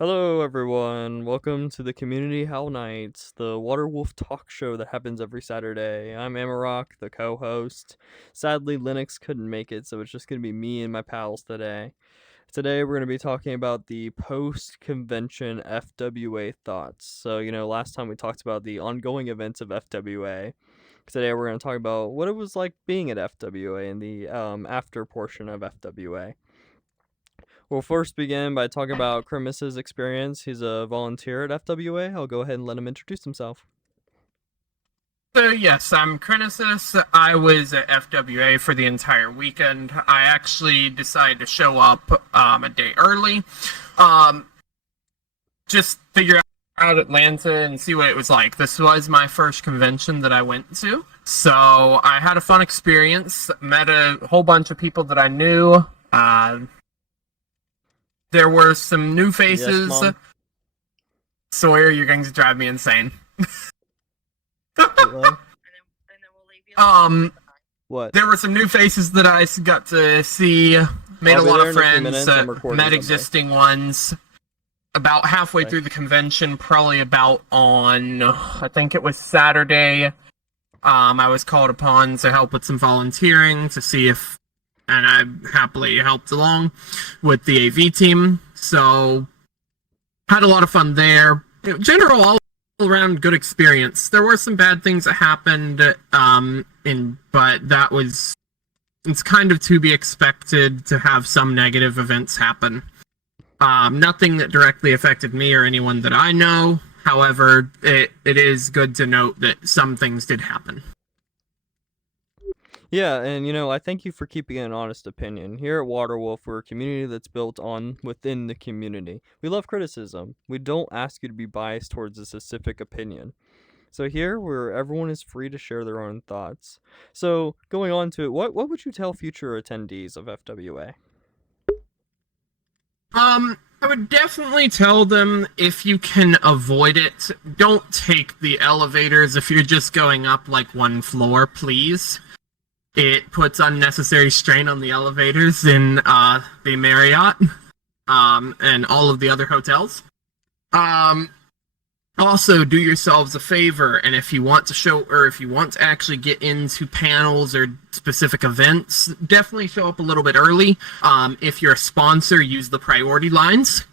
Hello, everyone. Welcome to the Community Howl Nights, the Waterwolf talk show that happens every Saturday. I'm Amarok, the co-host. Sadly, Linux couldn't make it, so it's just going to be me and my pals today. Today, we're going to be talking about the post-convention FWA thoughts. So, last time we talked about the ongoing events of FWA. Today, we're going to talk about what it was like being at FWA and the after portion of FWA. We'll first begin by talking about Krimis's experience. He's a volunteer at FWA. I'll go ahead and let him introduce himself. So yes, I'm Crinisus. I was at FWA for the entire weekend. I actually decided to show up a day early. Just figure out Atlanta and see what it was like. This was my first convention that I went to. So I had a fun experience. Met a whole bunch of people that I knew. There were some new faces. Yes, Mom? Sawyer, you're going to drive me insane. What? There were some new faces that I got to see. Made a lot of friends. Met existing ones. About halfway through the convention, probably about on, I think it was Saturday, I was called upon to help with some volunteering to see if, and I happily helped along with the AV team. So, had a lot of fun there. General, all around good experience. There were some bad things that happened, but that was, it's kind of to be expected to have some negative events happen. Nothing that directly affected me or anyone that I know. However, it is good to note that some things did happen. Yeah, and I thank you for keeping an honest opinion. Here at Waterwolf, we're a community that's built on within the community. We love criticism. We don't ask you to be biased towards a specific opinion. So here, where everyone is free to share their own thoughts. So, going on to it, what would you tell future attendees of FWA? I would definitely tell them, if you can avoid it, don't take the elevators if you're just going up like one floor, please. It puts unnecessary strain on the elevators in the Marriott and all of the other hotels. Also, do yourselves a favor, and if you want to actually get into panels or specific events, definitely show up a little bit early. If you're a sponsor, use the priority lines.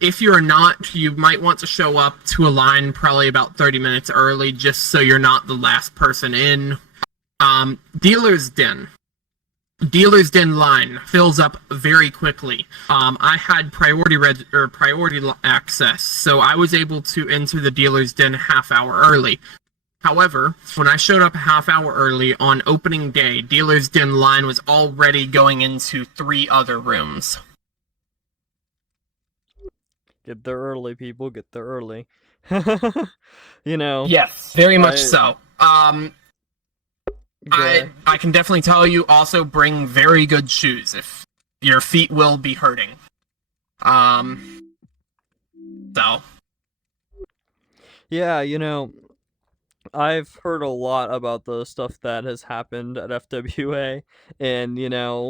If you're not, you might want to show up to a line probably about 30 minutes early, just so you're not the last person in. Dealer's Den. Dealer's Den line fills up very quickly. I had priority access, so I was able to enter the Dealer's Den a half hour early. However, when I showed up a half hour early on opening day, Dealer's Den line was already going into 3 other rooms. Get there early, people. Get there early. Yes, very much so. I can definitely tell you, also bring very good shoes if your feet will be hurting. So. Yeah, I've heard a lot about the stuff that has happened at FWA, and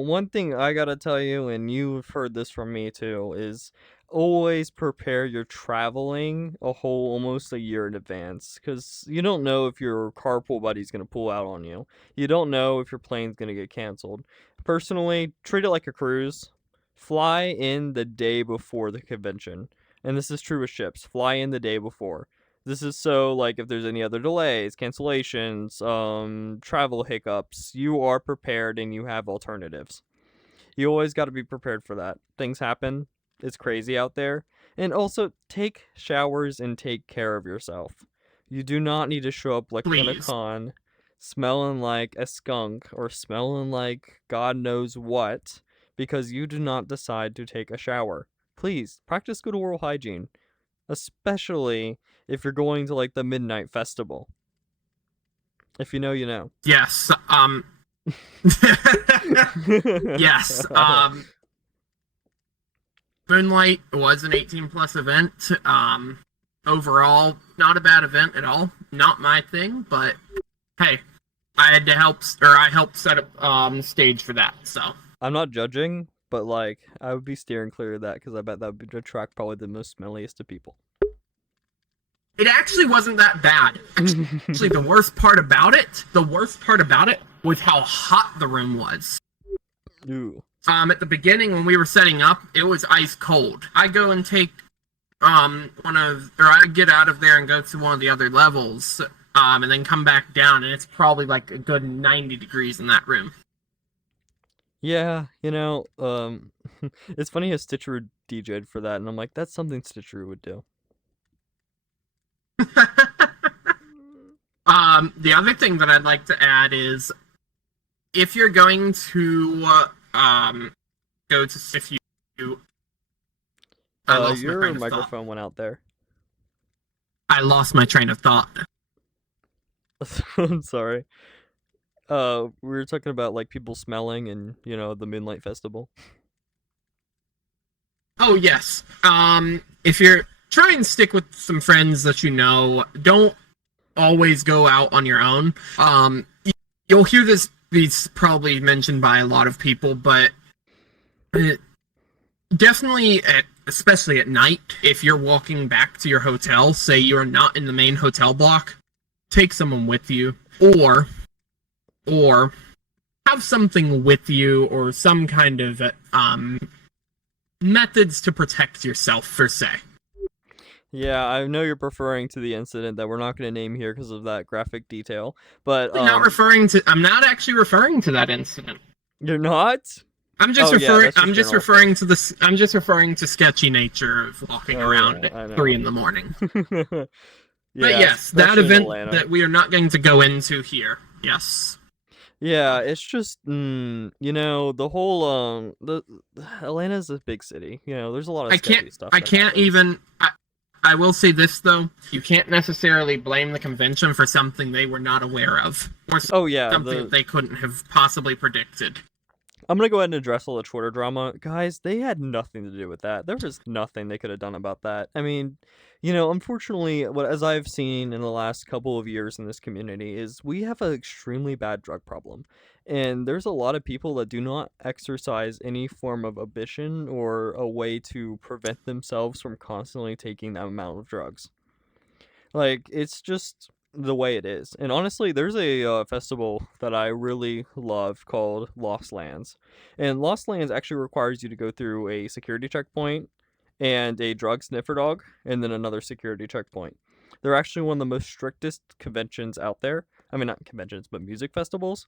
one thing I gotta tell you, and you've heard this from me too, is always prepare your traveling almost a year in advance, because you don't know if your carpool buddy's gonna pull out on you. You don't know if your plane's gonna get canceled. Personally, treat it like a cruise. Fly in the day before the convention, and this is true with ships. Fly in the day before. This is so, like, if there's any other delays, cancellations, travel hiccups, you are prepared and you have alternatives. You always got to be prepared for that. Things happen. It's crazy out there. And also, take showers and take care of yourself. You do not need to show up like in a con, smelling like a skunk or smelling like God knows what, because you do not decide to take a shower. Please, practice good oral hygiene. Especially if you're going to like the midnight festival. If you know, you know. Yes. Yes. Moonlight was an 18+ event. Overall, not a bad event at all. Not my thing, but hey, I helped set up the stage for that. So I'm not judging. but like I would be steering clear of that because I bet that would attract probably the most smelliest of people. It actually wasn't that bad. Actually, the worst part about it was how hot the room was. Ooh. At the beginning when we were setting up, it was ice cold. I go and take I get out of there and go to one of the other levels, and then come back down, and it's probably like a good 90 degrees in that room. Yeah, it's funny how Stitcher DJ'd for that, and I'm like, that's something Stitcher would do. The other thing that I'd like to add is, if you're going to go to if you your microphone went out there. I lost my train of thought. I'm sorry. We were talking about like people smelling and the Moonlight Festival. Oh yes. If you're trying to stick with some friends that don't always go out on your own. You'll hear these probably mentioned by a lot of people, but definitely especially at night, if you're walking back to your hotel, say you're not in the main hotel block, take someone with you, or have something with you, or some kind of methods to protect yourself, per se. Yeah, I know you're referring to the incident that we're not going to name here because of that graphic detail, but I'm not actually referring to that incident. You're not? I'm just referring to sketchy nature of walking around at 3 a.m. But yes, that event that we are not going to go into here. Yes. Yeah, it's just the whole Atlanta's a big city. There's a lot of sketchy stuff. I will say this though, you can't necessarily blame the convention for something they were not aware of, or something they couldn't have possibly predicted. I'm gonna go ahead and address all the Twitter drama. Guys, they had nothing to do with that. There was nothing they could have done about that. I mean, unfortunately, as I've seen in the last couple of years in this community, is we have an extremely bad drug problem. And there's a lot of people that do not exercise any form of ambition or a way to prevent themselves from constantly taking that amount of drugs. Like, it's just the way it is. And honestly, there's a festival that I really love called Lost Lands. And Lost Lands actually requires you to go through a security checkpoint and a drug sniffer dog and then another security checkpoint. They're actually one of the most strictest conventions out there. I mean, not conventions, but music festivals.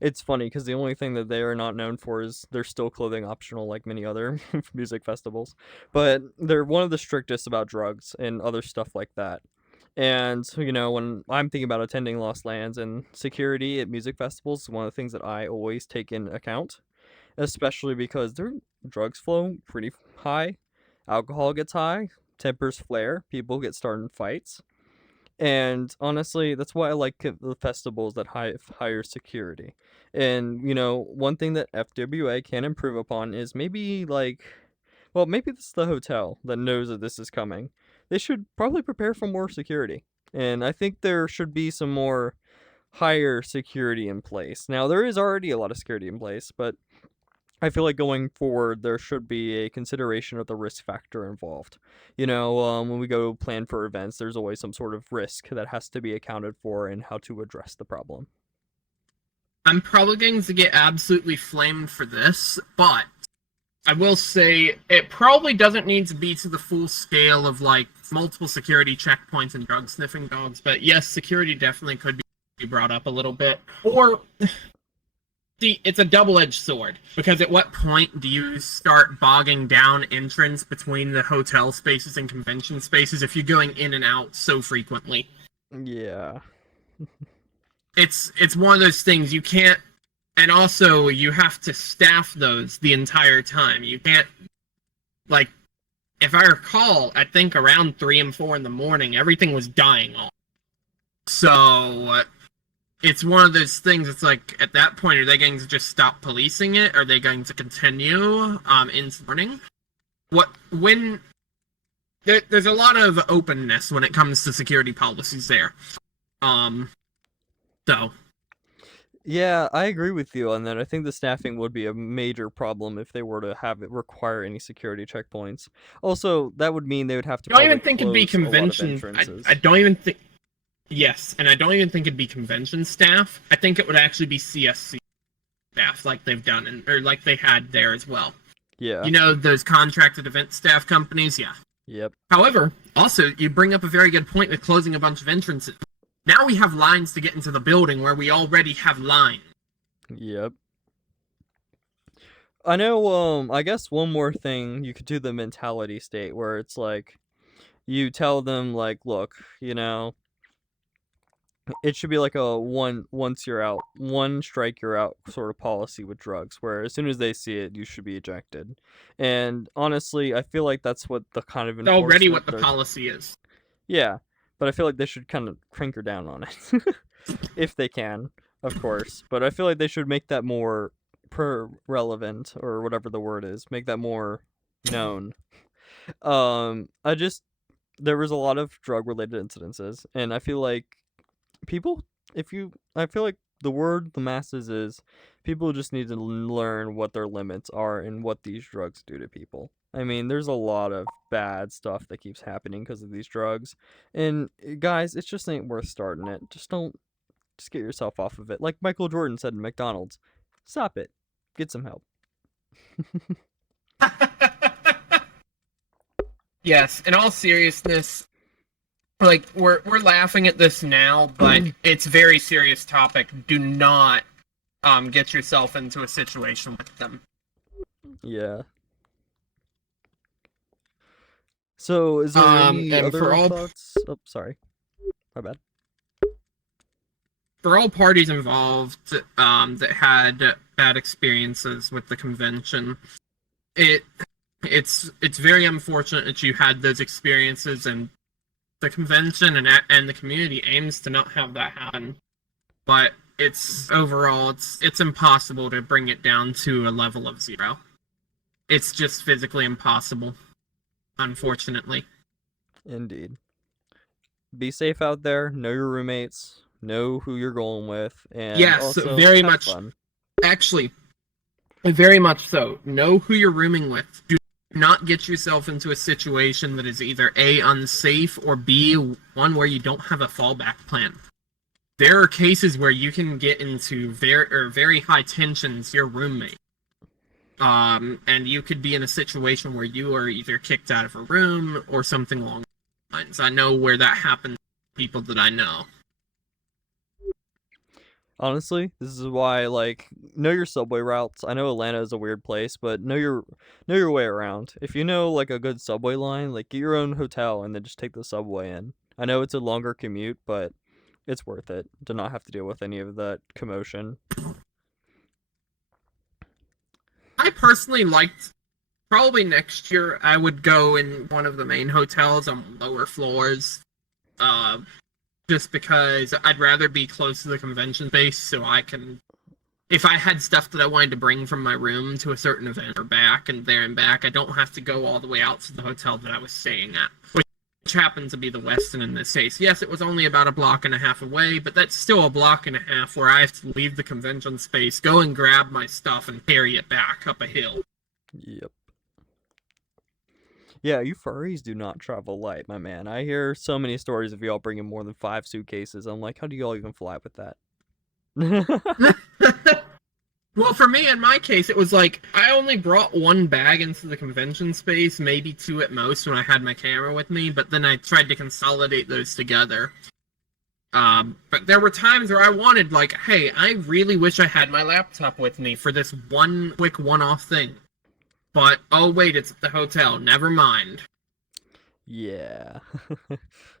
It's funny because the only thing that they are not known for is they're still clothing optional like many other music festivals. But they're one of the strictest about drugs and other stuff like that. And, when I'm thinking about attending Lost Lands, and security at music festivals is one of the things that I always take in account, especially because their drugs flow pretty high, alcohol gets high, tempers flare, people get started in fights. And honestly, that's why I like the festivals that hire security. And, one thing that FWA can improve upon is maybe maybe it's the hotel that knows that this is coming. They should probably prepare for more security. And I think there should be some more higher security in place. Now, there is already a lot of security in place, but I feel like going forward, there should be a consideration of the risk factor involved. When we go plan for events, there's always some sort of risk that has to be accounted for and how to address the problem. I'm probably going to get absolutely flamed for this, but I will say it probably doesn't need to be to the full scale of like multiple security checkpoints and drug sniffing dogs, but yes, security definitely could be brought up a little bit. Or see, it's a double-edged sword, because at what point do you start bogging down entrance between the hotel spaces and convention spaces if you're going in and out so frequently? Yeah. It's one of those things you can't. And also, you have to staff those the entire time. You can't, if I recall, I think around 3 and 4 in the morning, everything was dying off. So, it's one of those things, it's like, at that point, are they going to just stop policing it? Are they going to continue into the morning? There's a lot of openness when it comes to security policies there. So... Yeah, I agree with you on that. I think the staffing would be a major problem if they were to have it require any security checkpoints. Also, that would mean they would have to I don't probably even think it'd be close a lot of convention. I entrances. don't even think. Yes, and I don't even think it'd be convention staff. I think it would actually be CSC staff, like they've done, or like they had there as well. Yeah. You know, those contracted event staff companies? Yeah. Yep. However, also, you bring up a very good point with closing a bunch of entrances. Now we have lines to get into the building where we already have lines. Yep. I know, I guess one more thing, you could do the mentality state where it's like, you tell them, like, look, it should be like a once you're out, one strike you're out sort of policy with drugs, where as soon as they see it, you should be ejected. And honestly, I feel like that's what the kind of It's already enforcement what the policy is. Yeah, but I feel like they should kind of crank her down on it. If they can, of course. But I feel like they should make that more relevant, or whatever the word is, make that more known. I just There was a lot of drug related incidences, and I feel like people I feel like the word the masses is people just need to learn what their limits are and what these drugs do to people. I mean, there's a lot of bad stuff that keeps happening because of these drugs. And guys, it just ain't worth starting it. Just get yourself off of it. Like Michael Jordan said in McDonald's, stop it. Get some help. Yes, in all seriousness, like we're laughing at this now, but it's a very serious topic. Do not get yourself into a situation with them. Yeah. So, is there any other thoughts? Oh, sorry. My bad. For all parties involved that had bad experiences with the convention, it's very unfortunate that you had those experiences, and the convention and the community aims to not have that happen. But it's impossible to bring it down to a level of 0. It's just physically impossible, unfortunately. Indeed. Be safe out there. Know your roommates. Know who you're going with, and yes, also very have much. Fun. Actually, very much so. Know who you're rooming with. Do not get yourself into a situation that is either A, unsafe, or B, one where you don't have a fallback plan. There are cases where you can get into very high tensions, your roommate. And you could be in a situation where you are either kicked out of a room or something along those lines. I know where that happens to people that I know. Honestly, this is why, like, know your subway routes. I know Atlanta is a weird place, but know your way around. If you know like a good subway line, like get your own hotel and then just take the subway in. I know it's a longer commute, but it's worth it to not have to deal with any of that commotion. I personally liked, probably next year I would go in one of the main hotels on lower floors. Just because I'd rather be close to the convention space, so I can, if I had stuff that I wanted to bring from my room to a certain event or back and there and back, I don't have to go all the way out to the hotel that I was staying at, which happened to be the Westin in this case. Yes, it was only about a block and a half away, but that's still a block and a half where I have to leave the convention space, go and grab my stuff, and carry it back up a hill. Yep. Yeah, you furries do not travel light, my man. I hear so many stories of y'all bringing more than 5 suitcases. I'm like, how do y'all even fly with that? Well, for me, in my case, it was like, I only brought 1 bag into the convention space, maybe 2 at most when I had my camera with me, but then I tried to consolidate those together. But there were times where I wanted, like, hey, I really wish I had my laptop with me for this one quick one-off thing. But, oh wait, it's at the hotel. Never mind. Yeah.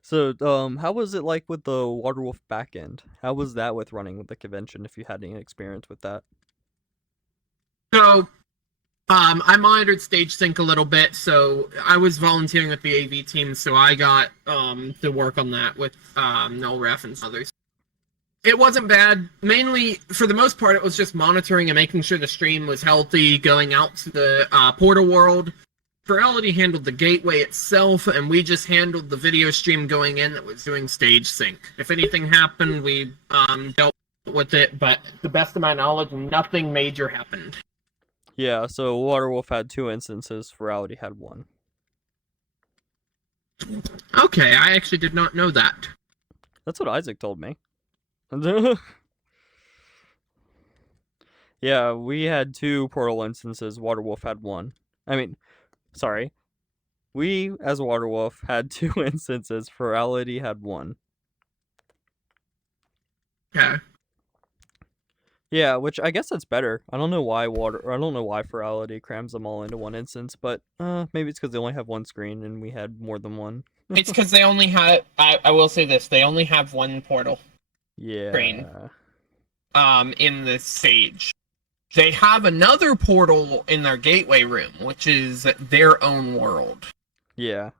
So, how was it like with the Waterwolf backend? How was that with running with the convention, if you had any experience with that? So, I monitored Stage Sync a little bit, so I was volunteering with the AV team, so I got to work on that with Null Ref and others. It wasn't bad. Mainly, for the most part, it was just monitoring and making sure the stream was healthy, going out to the portal world. Fidelity handled the gateway itself, and we just handled the video stream going in that was doing stage sync. If anything happened, we dealt with it, but to the best of my knowledge, nothing major happened. Yeah, so Waterwolf had 2 instances, Ferality had 1. Okay, I actually did not know that. That's what Isaac told me. Yeah, we had 2 portal instances, Waterwolf had 1. I mean, sorry. We, as Waterwolf, had 2 instances, Ferality had 1. Okay. Yeah, which I guess that's better. I don't know why Ferality crams them all into 1 instance, but maybe it's because they only have 1 screen and we had more than 1. It's because they only have. I will say this: they only have 1 portal screen. In the stage, they have another portal in their gateway room, which is their own world. Yeah.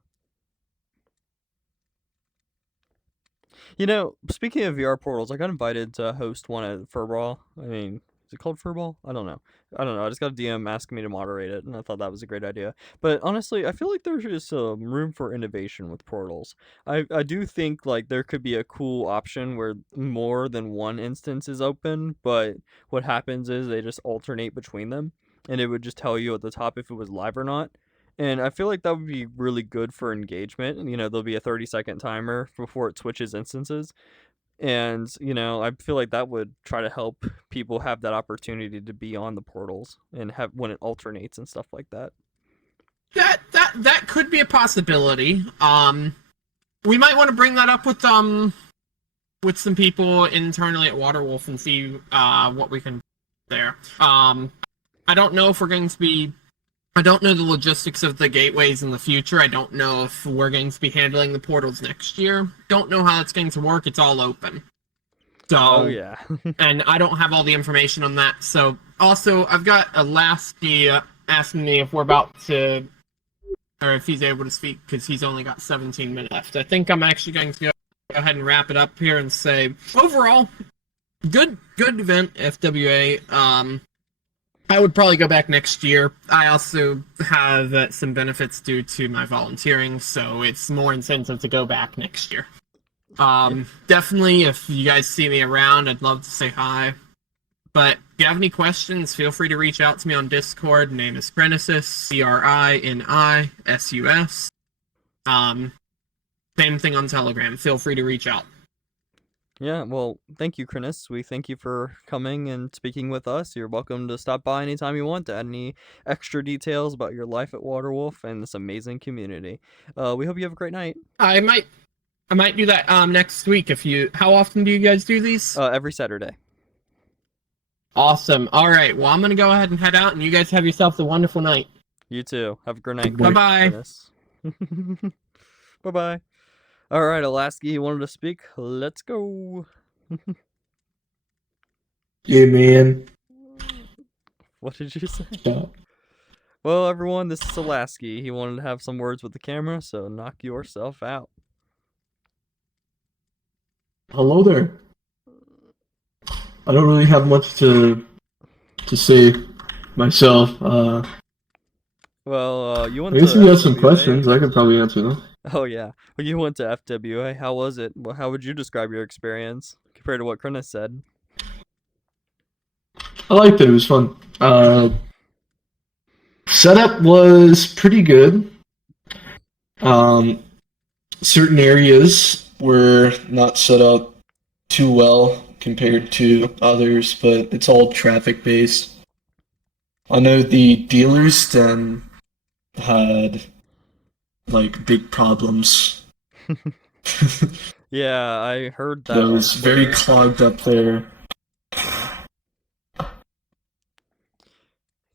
You know, speaking of VR portals, I got invited to host one at Furball. I mean, is it called Furball? I don't know. I just got a DM asking me to moderate it, and I thought that was a great idea. But honestly, I feel like there's just room for innovation with portals. I do think like there could be a cool option where more than 1 instance is open, but what happens is they just alternate between them, and it would just tell you at the top if it was live or not. And I feel like that would be really good for engagement. And, there'll be a 30-second timer before it switches instances. And, I feel like that would try to help people have that opportunity to be on the portals and have when it alternates and stuff like that. That could be a possibility. We might want to bring that up with some people internally at Waterwolf and see what we can do there. I don't know if we're going to be. I don't know the logistics of the gateways in the future. I don't know if we're going to be handling the portals next year. Don't know how it's going to work. It's all open. So, oh, yeah. and I don't have all the information on that. So, also, I've got a Lasky asking me if we're about to, or if he's able to speak, because he's only got 17 minutes left. I think I'm actually going to go ahead and wrap it up here and say, overall, good event, FWA. I would probably go back next year. I also have some benefits due to my volunteering, so it's more incentive to go back next year. Definitely, if you guys see me around, I'd love to say hi. But if you have any questions, feel free to reach out to me on Discord. Name is Crinisus, Crinisus. Same thing on Telegram. Feel free to reach out. Yeah, well, thank you, Crinus. We thank you for coming and speaking with us. You're welcome to stop by anytime you want to add any extra details about your life at Waterwolf and this amazing community. We hope you have a great night. I might do that next week. How often do you guys do these? Every Saturday. Awesome. All right. Well, I'm gonna go ahead and head out, and you guys have yourselves a wonderful night. You too. Have a great night. Bye-bye. Bye-bye. All right, Alasky, you wanted to speak? Let's go. Yeah, man. What did you say? Yeah. Well, everyone, this is Alasky. He wanted to have some words with the camera, so knock yourself out. Hello there. I don't really have much to say myself. Well, you went I guess to if you have some FWA. questions, I could probably answer them. Oh, yeah. Well, you went to FWA. How was it? Well, how would you describe your experience compared to what Crinus said? I liked it. It was fun. Setup was pretty good. Certain areas were not set up too well compared to others, but it's all traffic based. I know the dealers then had like big problems. Yeah, I heard that. It was very clogged up there.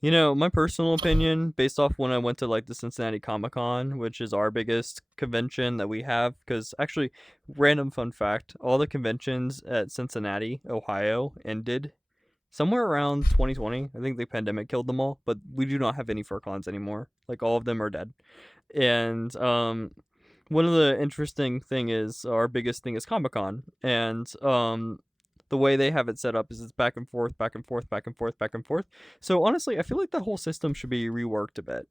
You know, my personal opinion, based off when I went to like the Cincinnati Comic-Con, which is our biggest convention that we have, because actually, random fun fact, all the conventions at Cincinnati, Ohio, ended somewhere around 2020. I think the pandemic killed them all, but we do not have any FurCons anymore. Like, all of them are dead. And one of the interesting thing is, our biggest thing is Comic-Con, and the way they have it set up is it's back and forth, back and forth, back and forth, back and forth. So honestly, I feel like that whole system should be reworked a bit.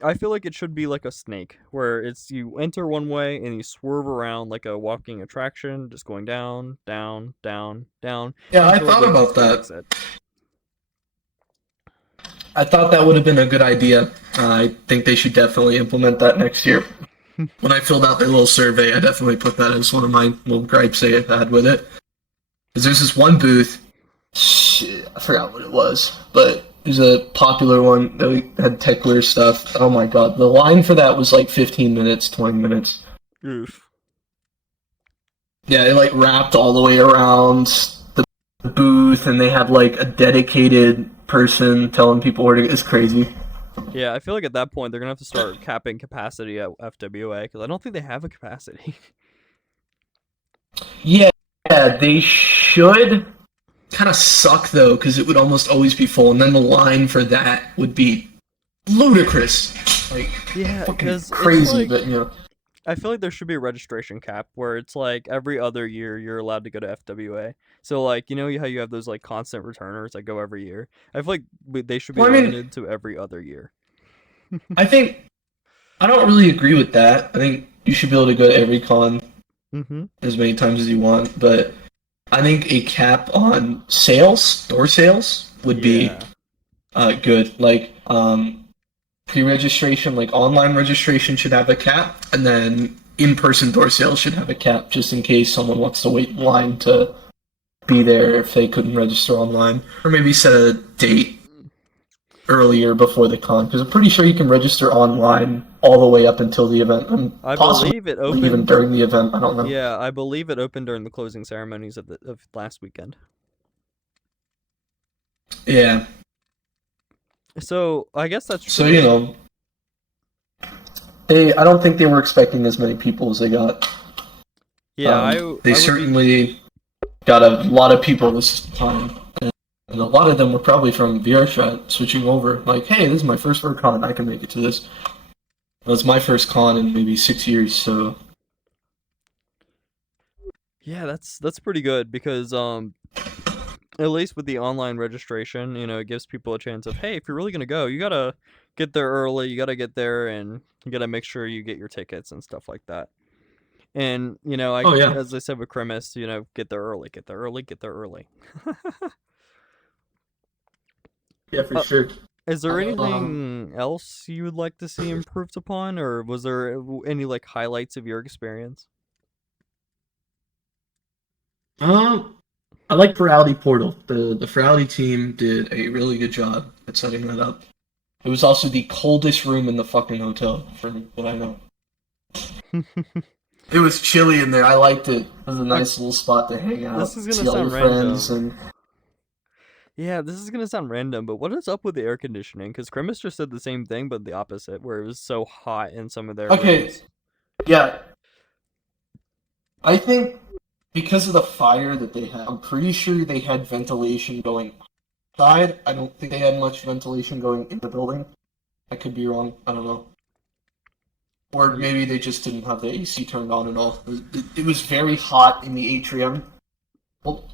I feel like it should be like a snake, where it's you enter one way and you swerve around like a walking attraction, just going down, down, down, down, Yeah, I until it thought leads you about to an that. exit. I thought that would have been a good idea. I think they should definitely implement that next year. When I filled out their little survey, I definitely put that as one of my little gripes I had with it. Because there's this one booth, shit, I forgot what it was, but it was a popular one that had techwear stuff. Oh my god, the line for that was like 15 minutes, 20 minutes. Oof. Yeah, it like wrapped all the way around the booth, and they had like a dedicated person telling people where to go. It's crazy. Yeah, I feel like at that point they're gonna have to start capping capacity at FWA because I don't think they have a capacity. Yeah, they should. Kind of suck though, because it would almost always be full, and then the line for that would be ludicrous. Like, Yeah, fucking because crazy, like, but you know. I feel like there should be a registration cap where it's like every other year you're allowed to go to FWA. So like you know how you have those like constant returners that go every year. I feel like they should be limited to every other year. I think I don't really agree with that. I think you should be able to go to every con as many times as you want, but I think a cap on sales, door sales, would be good. Like pre-registration, like online registration should have a cap, and then in-person door sales should have a cap, just in case someone wants to wait in line to be there if they couldn't register online, or maybe set a date earlier before the con, because I'm pretty sure you can register online all the way up until the event, and I possibly believe it opened even during the event. I don't know. Yeah, I believe it opened during the closing ceremonies of last weekend. Yeah. So I guess that's so you know. I don't think they were expecting as many people as they got. Yeah, they certainly got a lot of people this time, and a lot of them were probably from VRChat switching over. Like, hey, this is my first con, I can make it to this. It was my first con in maybe 6 years, so. Yeah, that's pretty good because at least with the online registration, you know, it gives people a chance of, hey, if you're really gonna go, you gotta get there early, you gotta get there, and you gotta make sure you get your tickets and stuff like that. And you know, as I said with Cremis, you know, get there early, get there early, get there early. Yeah, for sure. Is there anything else you would like to see improved upon, or was there any like highlights of your experience? I like Virality Portal. The Virality team did a really good job at setting that up. It was also the coldest room in the fucking hotel, from what I know. It was chilly in there. I liked it. It was a nice little spot to hang out. This is gonna sound random. Yeah, this is gonna sound random, but what is up with the air conditioning? Because Cremis just said the same thing, but the opposite, where it was so hot in some of their rooms. Yeah. I think because of the fire that they had, I'm pretty sure they had ventilation going outside. I don't think they had much ventilation going in the building. I could be wrong. I don't know. Or maybe they just didn't have the AC turned on at all. It was very hot in the atrium. Well,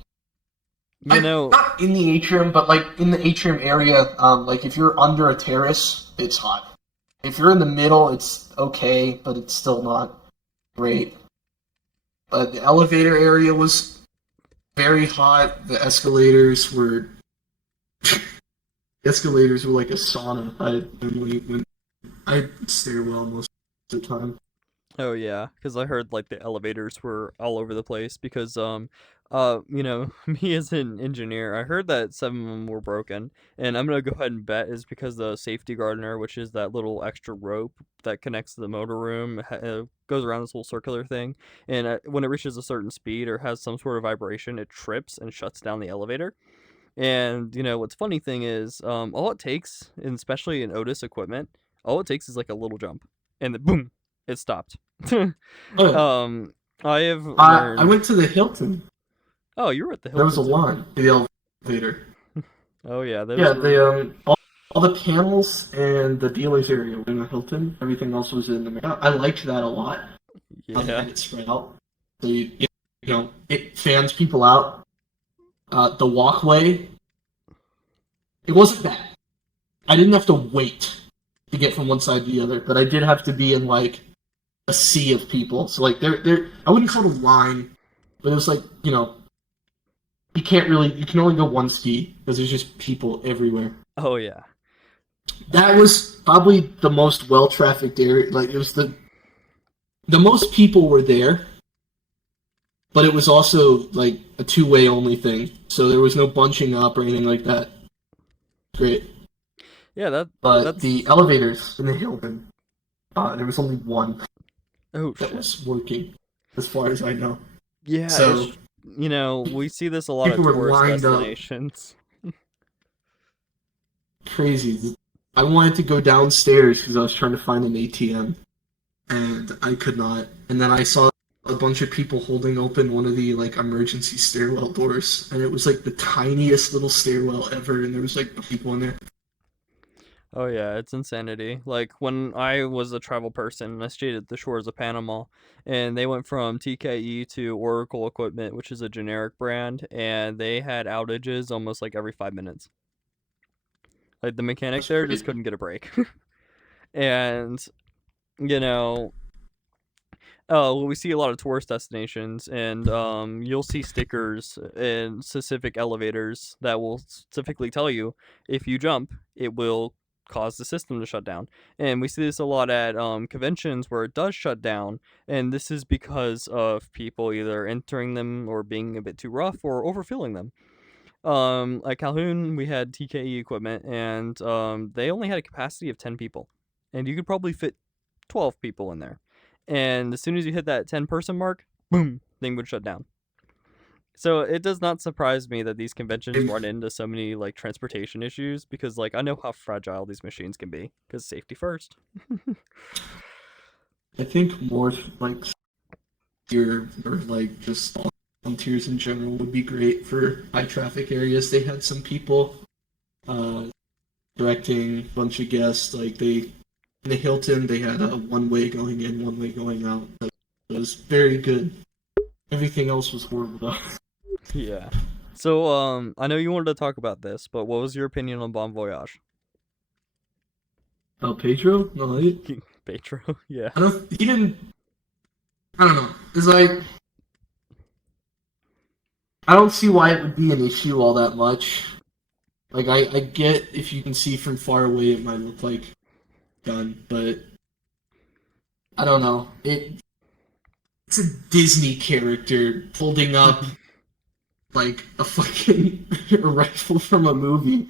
not in the atrium, but like in the atrium area. Like if you're under a terrace, it's hot. If you're in the middle, it's okay, but it's still not great. But the elevator area was very hot. The escalators were like a sauna. I stairwell most of the time. Oh yeah, because I heard like the elevators were all over the place because you know, me as an engineer, I heard that 7 of them were broken, and I'm gonna go ahead and bet is because the safety gardener, which is that little extra rope that connects to the motor room, goes around this little circular thing, and when it reaches a certain speed or has some sort of vibration, it trips and shuts down the elevator. And you know what's funny thing is, all it takes, and especially in Otis equipment, all it takes is like a little jump, and then boom, it stopped. I have learned... I went to the Hilton. Oh, you were at the Hilton. There was a line in the elevator. Oh yeah, all the panels and the dealers area were in the Hilton. Everything else was in the Marriott. I liked that a lot. Yeah, it spread out. So you know, it fans people out. The walkway, it wasn't bad. I didn't have to wait to get from one side to the other, but I did have to be in like a sea of people. So like there I wouldn't call it a line, but it was like, you can only go one ski because there's just people everywhere. Oh yeah. That was probably the most well-trafficked area. Like, it was the most people were there, but it was also like a two-way only thing. So there was no bunching up or anything like that. Great. Yeah, But the elevators in the Hilton, there was only one that shit. was working, as far as I know. Yeah, so we see this a lot of people were tourist lined up. destinations. Crazy. I wanted to go downstairs because I was trying to find an ATM, and I could not. And then I saw a bunch of people holding open one of the like emergency stairwell doors, and it was like the tiniest little stairwell ever, and there was like people in there. Oh yeah, it's insanity. Like when I was a travel person, I stayed at the shores of Panama, and they went from TKE to Oracle Equipment, which is a generic brand, and they had outages almost like every 5 minutes. Like the mechanic there just couldn't get a break. And we see a lot of tourist destinations, and you'll see stickers in specific elevators that will specifically tell you if you jump, it will cause the system to shut down. And we see this a lot at conventions where it does shut down, and this is because of people either entering them or being a bit too rough or overfilling them. At Calhoun, we had TKE equipment, and they only had a capacity of 10 people, and you could probably fit 12 people in there. And as soon as you hit that 10-person mark, boom, thing would shut down. So it does not surprise me that these conventions run into so many like transportation issues, because like I know how fragile these machines can be, because safety first. I think more like your or like just volunteers in general would be great for high traffic areas. They had some people directing a bunch of guests. Like in the Hilton, they had a one-way going in, one-way going out. It was very good. Everything else was horrible though. Yeah. So I know you wanted to talk about this, but what was your opinion on Bon Voyage? Oh, Pedro? No, Pedro, yeah. I don't know. It's like, I don't see why it would be an issue all that much. Like, I get if you can see from far away it might look like done, but I don't know. It's a Disney character holding up like a fucking rifle from a movie,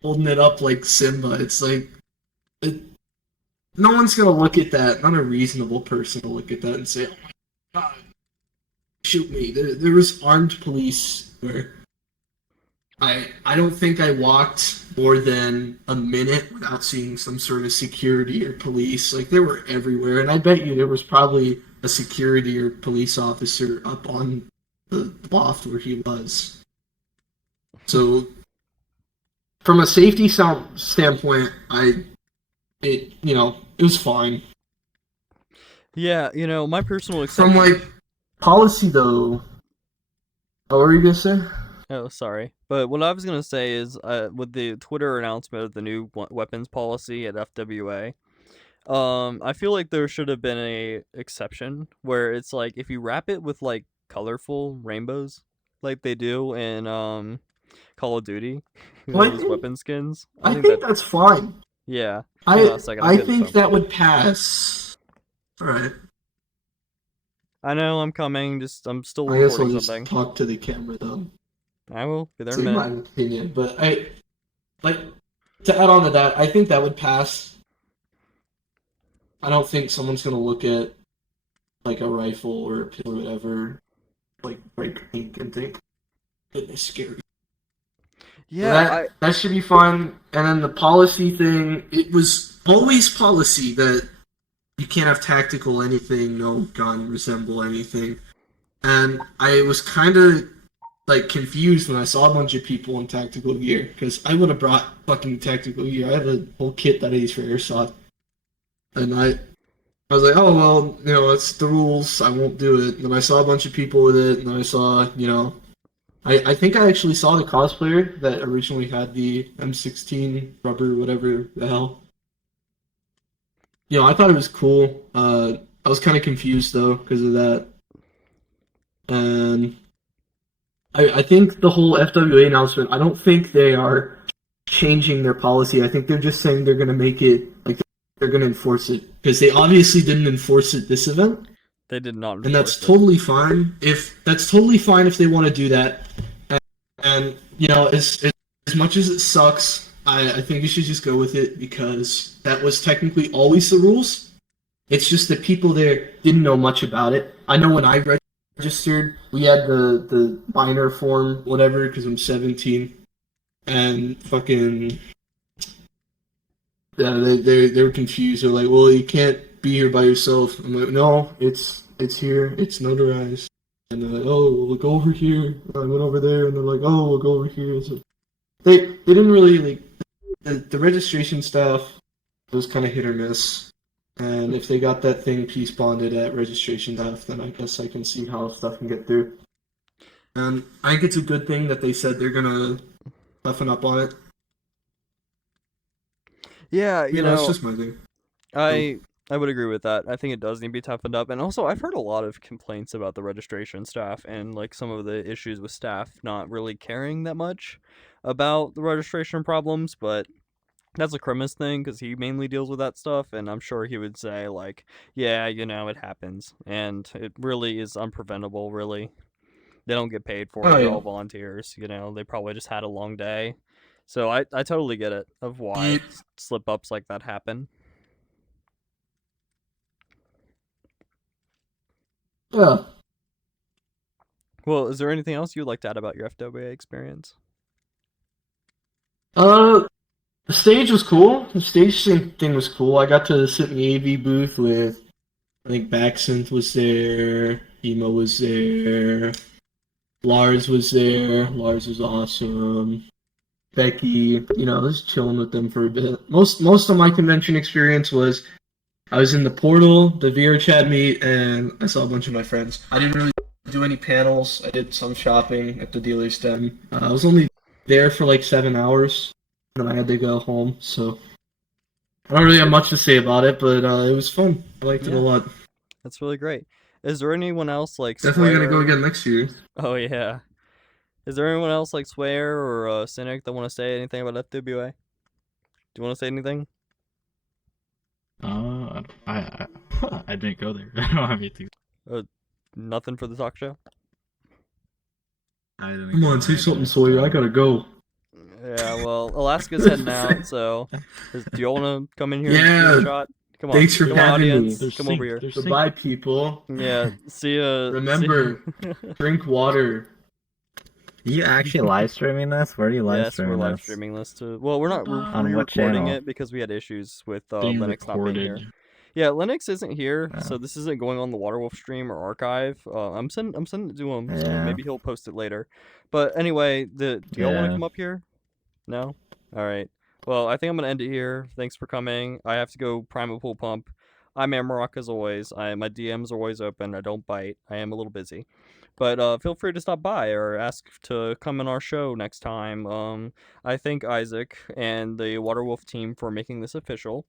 holding it up like Simba. It's like, no one's gonna look at that. Not a reasonable person will look at that and say, "Oh my god, shoot me." There was armed police where I don't think I walked more than a minute without seeing some sort of security or police. Like, they were everywhere, and I bet you there was probably a security or police officer up on the loft where he was. So, from a safety standpoint, it was fine. Yeah, my personal exception. From like policy though, what were you gonna say? Oh, sorry. But what I was gonna say is, with the Twitter announcement of the new weapons policy at FWA, I feel like there should have been a exception where it's like if you wrap it with like colorful rainbows, like they do in Call of Duty, those weapon skins. I think that's fine. Yeah. I think that would pass. All right. I know I'm coming. I'm still recording something. I guess I'll just talk to the camera though. I will be there in a minute. My opinion, but to add on to that, I think that would pass. I don't think someone's gonna look at like a rifle or a pistol or whatever, like bright pink, and think, "Goodness, scary." Yeah, that should be fun. And then the policy thing, it was always policy that you can't have tactical anything, no gun resemble anything. And I was kind of like confused when I saw a bunch of people in tactical gear, because I would have brought fucking tactical gear. I have a whole kit that I use for airsoft, and I was like, oh well, it's the rules. I won't do it. And then I saw a bunch of people with it, and then I saw, I think I actually saw the cosplayer that originally had the M16 rubber, whatever the hell. I thought it was cool. I was kind of confused though because of that, and I think the whole FWA announcement. I don't think they are changing their policy. I think they're just saying they're going to make it like they're going to enforce it because they obviously didn't enforce it this event, They did not and that's enforce it. totally fine. If they want to do that, and as much as it sucks, I think you should just go with it because that was technically always the rules. It's just that people there didn't know much about it. I know when I registered, we had the minor form, whatever, because I'm 17, and fucking yeah, they were confused. They're like, "Well, you can't be here by yourself." I'm like, "No, it's here. It's notarized." And they're like, "Oh, we'll go over here." I went over there, and they're like, "Oh, we'll go over here." So they didn't really like the registration stuff. It was kind of hit or miss. And if they got that thing peace bonded at registration stuff, then I guess I can see how stuff can get through. And I think it's a good thing that they said they're gonna toughen up on it. Yeah, That's just my thing. I I would agree with that. I think it does need to be toughened up. And also, I've heard a lot of complaints about the registration staff and like some of the issues with staff not really caring that much about the registration problems, but that's a Crimus thing because he mainly deals with that stuff, and I'm sure he would say like, yeah, it happens, and it really is unpreventable. Really, they don't get paid for it. Oh They're yeah. all volunteers. They probably just had a long day, so I totally get it of why Yeah. slip ups like that happen. Yeah. Well, is there anything else you'd like to add about your FWA experience? Uh, the stage was cool. The stage thing was cool. I got to sit in the AV booth with, I think Backsynth was there, Emo was there, Lars was there. Lars was awesome. Becky, I was chilling with them for a bit. Most of my convention experience was I was in the portal, the VR chat meet, and I saw a bunch of my friends. I didn't really do any panels. I did some shopping at the dealer's den. I was only there for like 7 hours, and I had to go home. So I don't really have much to say about it, but it was fun. I liked it a Yeah, lot. that's really great. Is there anyone else like Definitely gonna go Swear? again next year. Oh yeah. Is there anyone else like Swear or Cynic that want to say anything about FWA? Do you want to say anything? I I didn't go there. I don't have anything. Uh, Nothing for the talk show. I didn't Come go. on, I say had something, to. Sawyer. I gotta go. Yeah, well, Alaska's heading out, so do y'all want to come in here and Yeah, give it a shot? Come on, thanks for come on, having me. audience, There's come sync. over here. There's sync. Goodbye, people. Yeah, see ya. Remember, drink water. You actually live streaming this? Where are you live Yes, we're streaming live this? streaming this too. Well, we're not On what re-recording channel? it because we had issues with Being Linux not being here. recorded. Yeah, Linux isn't here, Oh. so this isn't going on the Waterwolf stream or archive. I'm sending it to him, so Yeah. maybe he'll post it later. But anyway, do y'all want to Yeah. come up here? No? Alright. Well, I think I'm gonna end it here. Thanks for coming. I have to go prime a pool pump. I'm Amarok as always. My DMs are always open. I don't bite. I am a little busy. But feel free to stop by or ask to come on our show next time. I thank Isaac and the Waterwolf team for making this official.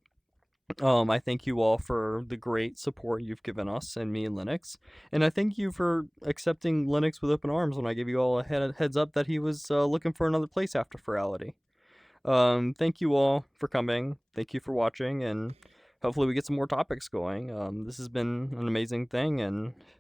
I thank you all for the great support you've given us and me and Linux, and I thank you for accepting Linux with open arms when I gave you all a heads up that he was looking for another place after Ferality. Thank you all for coming. Thank you for watching, and hopefully we get some more topics going. This has been an amazing thing, and